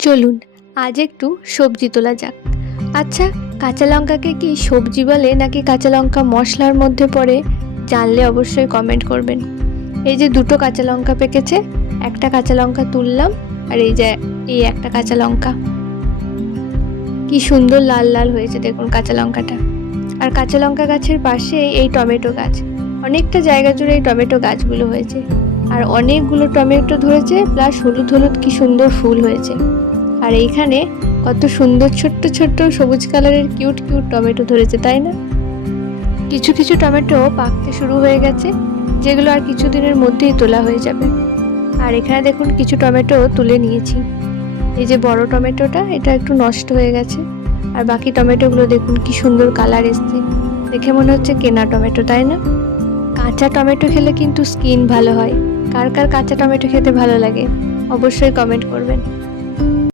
চলুন আজ একটু সবজি তোলা যাক। আচ্ছা, কাঁচা লঙ্কাকে কি সবজি বলে নাকি কাঁচা লঙ্কা মশলার মধ্যে পড়ে? জানলে অবশ্যই কমেন্ট করবেন। এই যে দুটো কাঁচা লঙ্কা পেকেছে, একটা কাঁচা লঙ্কা তুললাম, আর এই একটা কাঁচা লঙ্কা কি সুন্দর লাল লাল হয়েছে দেখুন কাঁচা লঙ্কাটা। আর কাঁচা লঙ্কা গাছের পাশে এই টমেটো গাছ, অনেকটা জায়গা জুড়ে এই টমেটো গাছগুলো হয়েছে। আর অনেকগুলো টমেটো ধরেছে, প্লাস হলুদ হলুদ কি সুন্দর ফুল হয়েছে। আর এইখানে কত সুন্দর ছোট্ট ছোট্ট সবুজ কালারের কিউট কিউট টমেটো ধরেছে, তাই না? কিছু কিছু টমেটো পাকতে শুরু হয়ে গেছে, যেগুলো আর কিছুদিনের মধ্যেই তোলা হয়ে যাবে। আর এখানে দেখুন কিছু টমেটো তুলে নিয়েছি। এই যে বড় টমেটোটা, এটা একটু নষ্ট হয়ে গেছে। আর বাকি টমেটোগুলো দেখুন কি সুন্দর কালার এসছে, দেখে মনে হচ্ছে কেনা টমেটো, তাই না? কাঁচা টমেটো খেলে কিন্তু স্কিন ভালো হয়। কার কার কাঁচা টমেটো খেতে ভালো লাগে অবশ্যই কমেন্ট করবেন।